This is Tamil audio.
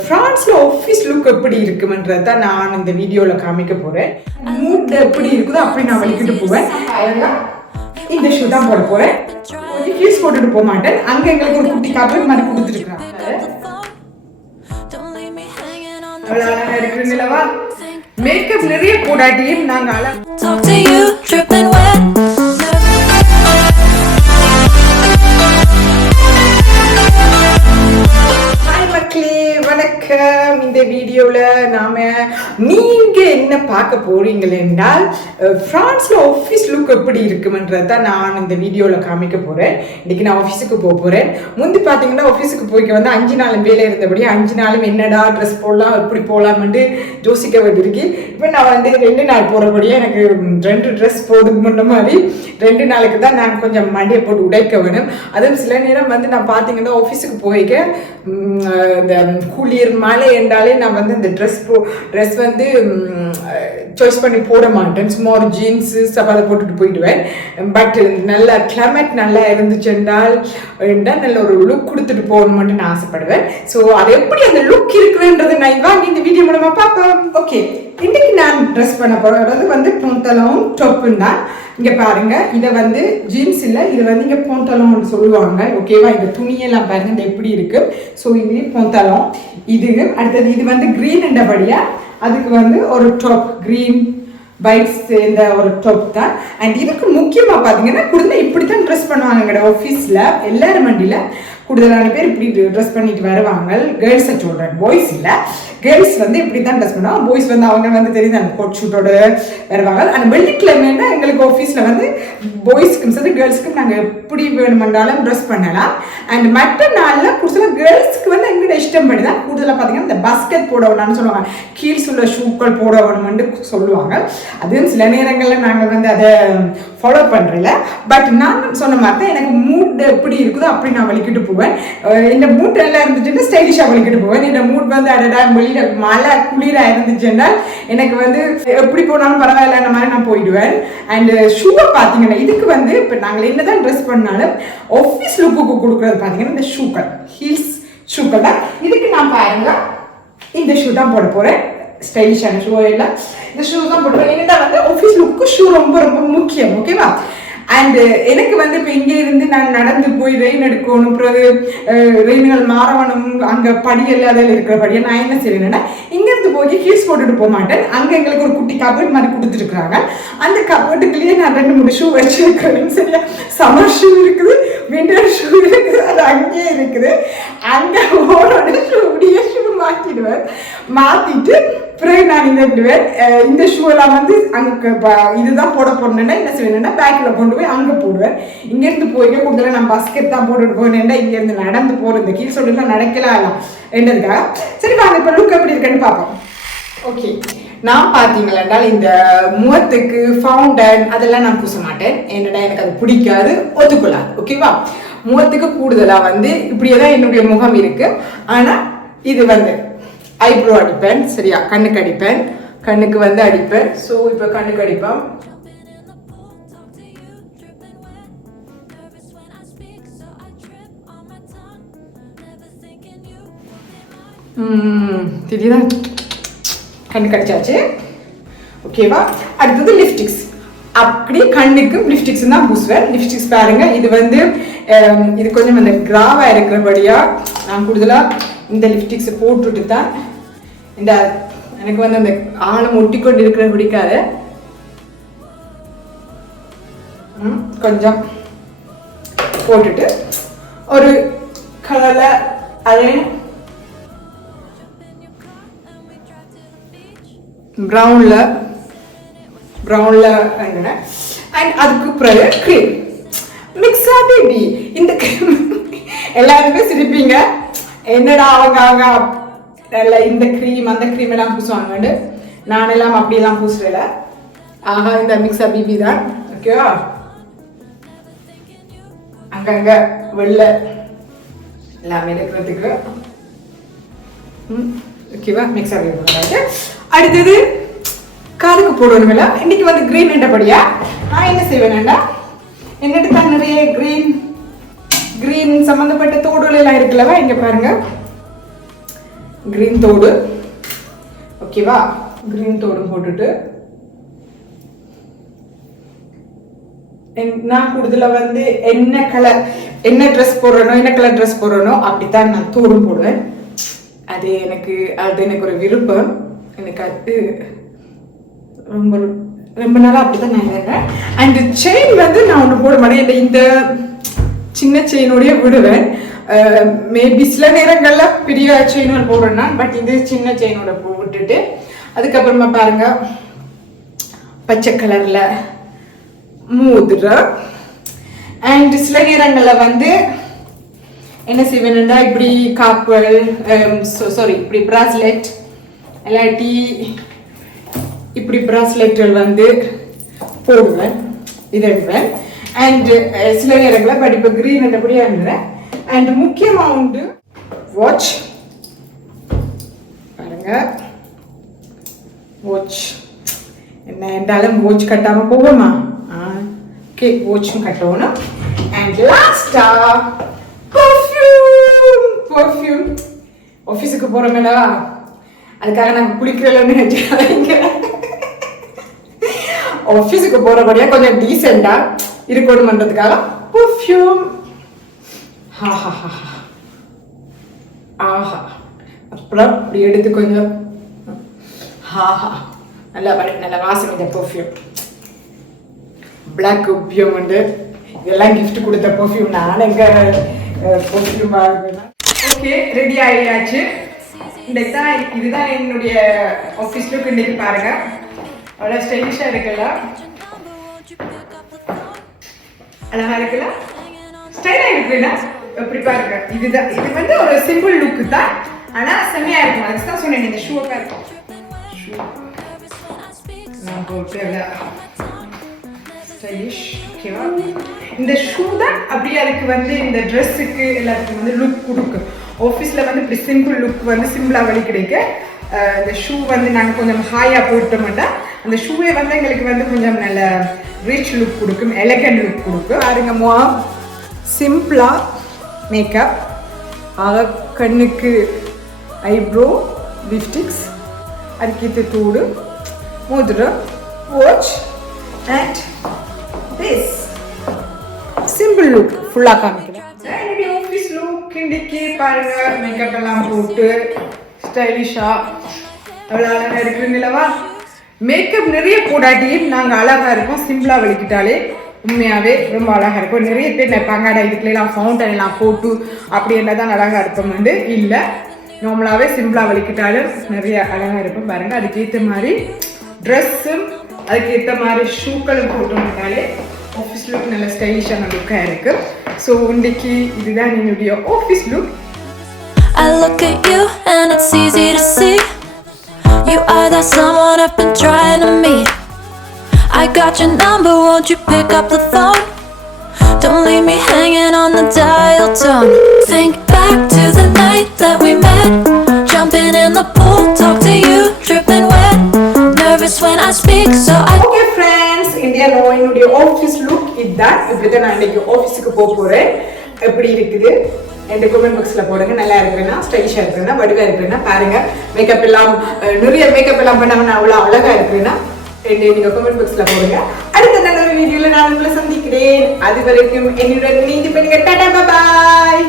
ஃப்ரான்ஸில் ஆஃபீஸ் லுக் எப்படி இருக்குமன்றது தான் நான் இந்த வீடியோவில் காமிக்க போகிறேன் மூட் எப்படி இருக்குதோ அப்படி நான் வலிக்கிட்டு போவேன். இந்த ஷூ தான் போட போகிறேன் கொஞ்சம் ஹீல்ஸ் போட்டுட்டு போக மாட்டேன். அங்கே எங்களுக்கு ஒரு குட்டி காப்பர் மாதிரி கொடுத்துருக்குறாங்க அவ்வளோ அழகாக இருக்கிற நிலவா மேக்கப் நிறைய போடாட்டியும் நாங்கள் அழகா நீங்க என்ன பார்க்க போறீங்கள் என்றால் அஹ், பிரான்ஸ்ல ஆஃபீஸ் லுக் எப்படி இருக்குமன்றத நான் இந்த வீடியோவில் காமிக்க போறேன். இன்னைக்கு நான் ஆஃபீஸுக்கு போக போறேன். முந்தி பார்த்தீங்கன்னா ஆஃபீஸுக்கு போய்க்க வந்து அஞ்சு நாளும் வேலை இருந்தபடி அஞ்சு நாளும் என்னடா ட்ரெஸ் போடலாம் எப்படி போகலாம்னு யோசிக்க வேண்டியிருக்கு இப்போ நான் வந்து ரெண்டு நாள் போகிறபடியே எனக்கு ரெண்டு ட்ரெஸ் போதும் முன்ன மாதிரி ரெண்டு நாளுக்கு தான் நான் கொஞ்சம் மண்டியை போட்டு உடைக்க வேணும். அதுவும் சில நேரம் வந்து நான் பார்த்தீங்கன்னா ஆஃபீஸுக்கு போய்க்க இந்த குளிர் மழை என்றாலே நான் வந்து இந்த ட்ரெஸ் போ ட்ரெஸ் வந்து வந்து சாய்ஸ் பண்ணி போட மாட்டேன். சும்மா ஒரு ஜீன்ஸு சபாதை போட்டுட்டு போயிடுவேன். பட் நல்ல கிளைமேட் நல்லா இருந்துச்சு என்றால் என்றால் நல்ல ஒரு லுக் கொடுத்துட்டு போகணும்னு நான் ஆசைப்படுவேன். ஸோ அது எப்படி அந்த லுக் இருக்குன்றது நான் வாங்க இந்த வீடியோ மூலமாக பார்ப்போம். ஓகே இன்றைக்கி நான் ட்ரெஸ் பண்ண போகிறது வந்து பூந்தளவும் டொப்பும் தான் இங்கே பாருங்கள் இதை வந்து ஜீன்ஸ் இல்லை இது வந்து இங்கே பூந்தளம்னு சொல்லுவாங்க ஓகேவா இந்த துணியெல்லாம் பாருங்கள் இந்த எப்படி இருக்குது ஸோ இது பொந்தலம் இது அடுத்தது இது வந்து க்ரீன்ன்றபடியாக அதுக்கு வந்து ஒரு டொப் க்ரீன் பைட்ஸ் சேர்ந்த ஒரு டாப் தான். அண்ட் இதுக்கு முக்கியமாக பார்த்தீங்கன்னா குழந்தை இப்படி தான் ட்ரெஸ் பண்ணுவாங்க எங்களோட ஆஃபீஸில் எல்லாரும் வண்டியில் கூடுதலான பேர் இப்படி ட்ரெஸ் பண்ணிட்டு வருவாங்க. கேர்ள்ஸை சொல்கிறேன் பாய்ஸ் இல்லை. கேர்ள்ஸ் வந்து இப்படி தான் ட்ரெஸ் பண்ணுவாங்க. பாய்ஸ் வந்து அவங்க வந்து தெரியுது அந்த கோட் ஷூட்டோட வருவாங்க. அந்த வெள்ளிக்கிழமைன்னா எங்களுக்கு ஆஃபீஸில் வந்து பாய்ஸ்க்கும் சரி கேர்ள்ஸ்க்கும் நாங்கள் எப்படி வேணுமென்றாலும் ட்ரெஸ் பண்ணலாம். அண்ட் மற்ற நாளில் கூடுதலாக கேர்ள்ஸ்க்கு வந்து எங்களோட இஷ்டம் படி தான் கூடுதலாக பார்த்தீங்கன்னா இந்த பஸ்கெட் போட வேணாம்னு சொல்லுவாங்க. கீழ்ஸ் உள்ள ஷூக்கள் போட வேணும்னு சொல்லுவாங்க. அதுவும் சில நேரங்களில் நாங்கள் வந்து அதை ஃபாலோ பண்ணுறல பட் நான் சொன்ன மாதிரி தான் எனக்கு மூட் எப்படி இருக்குதோ அப்படி நான் வலிக்கிட்டு போவேன். இந்த மூட் நல்லா இருந்துச்சுன்னா ஸ்டைலிஷாக வலிக்கிட்டு போவேன். இந்த மூட் வந்து அடடா வெளியில் மழை குளிராக இருந்துச்சுன்னா எனக்கு வந்து எப்படி போனாலும் பரவாயில்ல அந்த மாதிரி நான் போயிடுவேன். அண்ட் ஷூவை பார்த்தீங்கன்னா இதுக்கு வந்து இப்போ நாங்கள் என்ன தான் ட்ரெஸ் பண்ணாலும் ஆஃபீஸ் லுக்குக்கு கொடுக்குறது பார்த்தீங்கன்னா இந்த ஷூக்கள் ஹீல்ஸ் ஷூக்கள் தான். இதுக்கு நான் பாருங்க இந்த ஷூ தான் போட போகிறேன் ஸ்டைலிஷான ஷூ இல்லை இந்த ஷூ தான் போடுவேன் ஏன்னா வந்து ஆஃபீஸ் லுக்கு ஷூ ரொம்ப ரொம்ப முக்கியம் ஓகேவா அண்ட் எனக்கு வந்து இப்போ இங்கே இருந்து நான் நடந்து போய் ரெயின் எடுக்கணும் பிறகு ரெயின்கள் மாறவனும் அங்கே படியெல்லாம் அதில் இருக்கிற படியை நான் என்ன செய்வேன்னா இங்கேருந்து போய் ஹீல்ஸ் போட்டுட்டு போக மாட்டேன் அங்கே எங்களுக்கு ஒரு குட்டி கபோர்ட் மாதிரி கொடுத்துருக்குறாங்க அந்த கபோர்ட்டுக்குள்ளேயே நான் ரெண்டு மூணு ஷூ வச்சிருக்கிறேன் சரியா சம்மர் ஷூ இருக்குது விண்டர் ஷூ இருக்குது அது அங்கேயே இருக்குது அங்கே ஓடோட ஷூ அப்படியே ஷூ மாற்றிடுவேன் மாற்றிட்டு பிறகு நான் இதை விடுவேன் இந்த ஷூ எல்லாம் வந்து அங்கே இதுதான் போட போடணுன்னா என்ன செய்வேன்னா பேக்கில் கொண்டு போய் அங்கே போடுவேன். இங்கேருந்து போய் கூடுதலாக நான் பஸ்கெட் தான் போட்டுட்டு போனேன்டா இங்கேருந்து நடந்து போகிறது இந்த கீழ் சொல்லிலாம் நடக்கலாம் என்றதுக்காக. சரி வாங்க இப்போ லுக் எப்படி இருக்குன்னு பார்ப்போம். ஓகே நான் பார்த்தீங்களா இந்த முகத்துக்கு ஃபவுண்டன் அதெல்லாம் நான் பூச மாட்டேன். என்னடா எனக்கு அது பிடிக்காது ஒத்துக்கொள்ளாது. ஓகேவா முகத்துக்கு கூடுதலாக வந்து இப்படியே தான் என்னுடைய முகம் இருக்குது ஆனால் இது வந்து ஐப்ரோ அடிப்பேன் சரியா? கண்ணுக்கு அடிப்பேன் கண்ணுக்கு வந்து அடிப்பேன். ஸோ இப்போ கண்ணுக்கு அடிப்பேன் Talk to தெரியுதா கண்ணு கடிச்சாச்சு ஓகேவா அடுத்தது லிப்ஸ்டிக்ஸ் அப்படியே கண்ணுக்கும் லிப்ஸ்டிக்ஸ் தான் பூசுவேன். லிப்ஸ்டிக்ஸ் பாருங்க இது வந்து இது கொஞ்சம் அந்த கிராவாக இருக்கிறபடியாக நான் கூடுதலாக இந்த லிப்ஸ்டிக்ஸை போட்டுட்டு தான் இந்த எனக்கு வந்து அந்த ஆழம் ஒட்டிக்கொண்டு இருக்கிற பிடிக்காது கொஞ்சம் போட்டுட்டு ஒரு கலரில் அதே ப்ரௌனில் ப்ரௌனில் அண்ட் அதுக்கு பிறகு க்ரீம் மிக்ஸா பேபி இந்த க்ரீம் எல்லாருமே சிரிப்பீங்க. என்னடா அவங்க அவங்க இந்த க்ரீம் அந்த க்ரீம் எல்லாம் பூசுவாங்கன்னு. நான் எல்லாம் அப்படியெல்லாம் பூசல. ஆஹா இந்த மிக்ஸா பிபி தான். ஓகேவா அங்கங்க வெள்ளை. எல்லாமே இருக்கிறதுக்கு ஓகேவா மிக்ஸா பிபி அடுத்தது காதுக்கு போடணுமில்ல இன்னைக்கு வந்து கிரீன் என்றபடியா நான் என்ன செய்வேன்டா என்னட்டு தான் நிறைய க்ரீன் க்ரீன் சம்மந்தப்பட்ட தோடுகள் எல்லாம் இருக்குல்லவா இங்கே பாருங்க. கிரீன் தோடு. ஓகேவா கிரீன் தோடும் போட்டுட்டு. என்- நான் கூடுதலாக வந்து என்ன கலர் என்ன ட்ரெஸ் போடுறனோ என்ன கலர் ட்ரெஸ் போடுறனோ அப்படித்தான் நான் தோடும் போடுவேன். அது எனக்கு அது எனக்கு ஒரு விருப்பம். எனக்கு அது ரொம்ப ரொம்ப நாளாக அப்படி தான் நான் இருக்கேன் அண்டு செயின் வந்து நான் ஒன்று போட மாட்டேன். இந்த- சின்ன செயினோடய விடுவேன். மேபி சில நேரங்களில் பெரிய செயினோட போடுறேன் பட் இது சின்ன செயினோட போட்டுட்டு விட்டுட்டு அதுக்கப்புறமா பாருங்க. பச்சை கலரில் மோதிரம். அண்ட் சில நேரங்களில் வந்து என்ன செய்வேன்னா இப்படி காப்பல் சாரி இப்படி பிராஸ்லெட் இல்லாட்டி இப்படி பிராஸ்லெட்கள் வந்து போடுவேன் இதழுவேன். அண்ட் சில நேரங்களில் பட் இப்போ க்ரீன் என்னபடியாக இருந்தேன். அண்ட் முக்கியமாக உண்டு வாட்ச் பாருங்க. வாட்ச் என்ன என்றாலும் வாட்ச் கட்டாமல் போவோமா? ஓகே வாட்சும் கட்டணும். அண்ட் லாஸ்டா பர்ஃப்யூம் பர்ஃப்யூம் ஆஃபீஸுக்கு போகிறோமேடா அதுக்காக நாங்கள் குளிக்கிறோம்னு நினைச்சாங்க ஆஃபீஸுக்கு போகிறபடியா கொஞ்சம் டீசெண்டாக இருக்கணுமன்றதுக்காக பர்ஃப்யூம் ஆஹா ஆஹா. அப்புறம் இப்படி எடுத்து கொஞ்சம். ஹாஹா நல்லா வர- நல்லா வாசம் இந்த பர்ஃப்யூம் பிளாக் பர்ஃப்யூம் உண்டு. இதெல்லாம் கிஃப்ட் கொடுத்த பர்ஃப்யூம் நான் எங்கே பர்ஃப்யூம் வாங்குவேன் ஓகே ரெடி ஆகியாச்சு இன்னைக்கு தான் இதுதான் என்னுடைய ஆஃபீஸ் லுக் இன்னைக்கு பாருங்க. அவ்வளோ ஸ்டைலிஷாக இருக்கலாம் அழகா இருக்கலாம் ஸ்டைலாக இருக்குல்ல எப்படி பாருங்க. இதுதான். இது வந்து ஒரு சிம்பிள் லுக்கு தான். ஆனால் செம்மையாக இருக்கும். அதுக்கு தான் சொன்னேன் இந்த ஷூவாக இருக்கும் ஷூ நான் போட்டு ஸ்டைலிஷ் ஓகேவா இந்த ஷூ தான் அப்படியே அதுக்கு வந்து இந்த ட்ரெஸ்ஸுக்கு எல்லாத்துக்கும் வந்து லுக் கொடுக்கும். ஆஃபீஸில் வந்து இப்படி சிம்பிள் லுக் வந்து சிம்பிளாக வழி கிடைக்க இந்த ஷூ வந்து நாங்கள் கொஞ்சம் ஹாயாக போட்டோம்னா அந்த ஷூவே வந்து எங்களுக்கு வந்து கொஞ்சம் நல்ல ரிச் லுக் கொடுக்கும் எலகண்ட் லுக் கொடுக்கும். பாருங்கம்மா சிம்பிளாக மேக்கப் ஆக கண்ணுக்கு ஐப்ரோ லிப்ஸ்டிக்ஸ் அதுக்கேற்ற தூடு மோதிரம் watch and this simple look ஃபுல்லாக காமிக்கிறேன். என்னுடைய ஆஃபீஸ் லுக் இன்னைக்கு பாருங்க மேக்கப் எல்லாம் போட்டு ஸ்டைலிஷாக அவ்வளோ அழகாக இருக்குங்களவா மேக்கப் நிறைய போடாட்டியும் நாங்கள் அழகாக இருக்கோம். சிம்பிளாக வலிக்கிட்டாலே உண்மையாகவே ரொம்ப அழகாக இருக்கும். நிறைய பேர் நினைப்பாங்கடா இதுக்குலாம் ஃபவுண்டன் எல்லாம் போட்டு அப்படி என்ன தான் அழகாக இருக்கும் வந்து இல்லை. நார்மலாகவே சிம்பிளாக வலிக்கிட்டாலும் நிறைய அழகாக இருக்கும். பாருங்கள் அதுக்கேற்ற மாதிரி ட்ரெஸ்ஸும் அதுக்கேற்ற மாதிரி ஷூக்களும் போட்டோம்னாலே ஆஃபீஸ் லுக் நல்ல ஸ்டைலிஷான லுக்காக இருக்கு. ஸோ இன்றைக்கு இதுதான் என்னுடைய office look I look at you and it's easy to see. You are that someone I've been trying to meet. I got your number, won't you pick up the phone? Don't leave me hanging on the dial tone. Think back to the night that we met. Jumping in the pool, talk to you, dripping wet. Nervous when I speak, so I. Okay friends இந்தியாவில் என்னுடைய ஆஃபீஸ் லுக் இதுதான் இப்படி தான் நான் இன்னைக்கு ஆஃபீஸுக்கு போக போகிறேன் எப்படி இருக்குது என் கமெண்ட் பாக்ஸில் போடுங்க. நல்லா இருக்குன்னா ஸ்டைலிஷாக இருக்குன்னா வடிவாக இருக்குன்னா பாருங்க. மேக்கப் எல்லாம் நிறைய மேக்கப் எல்லாம் பண்ணாம நான் அவ்வளோ அழகாக இருக்குன்னா ரெண்டு நீங்கள் கமெண்ட் பாக்ஸில் போடுங்க. அடுத்த நல்ல ஒரு வீடியோவில் நான் உங்களை சந்திக்கிறேன். அது வரைக்கும் என்னுடன் நீதி பண்ணுங்க டாடா பாய்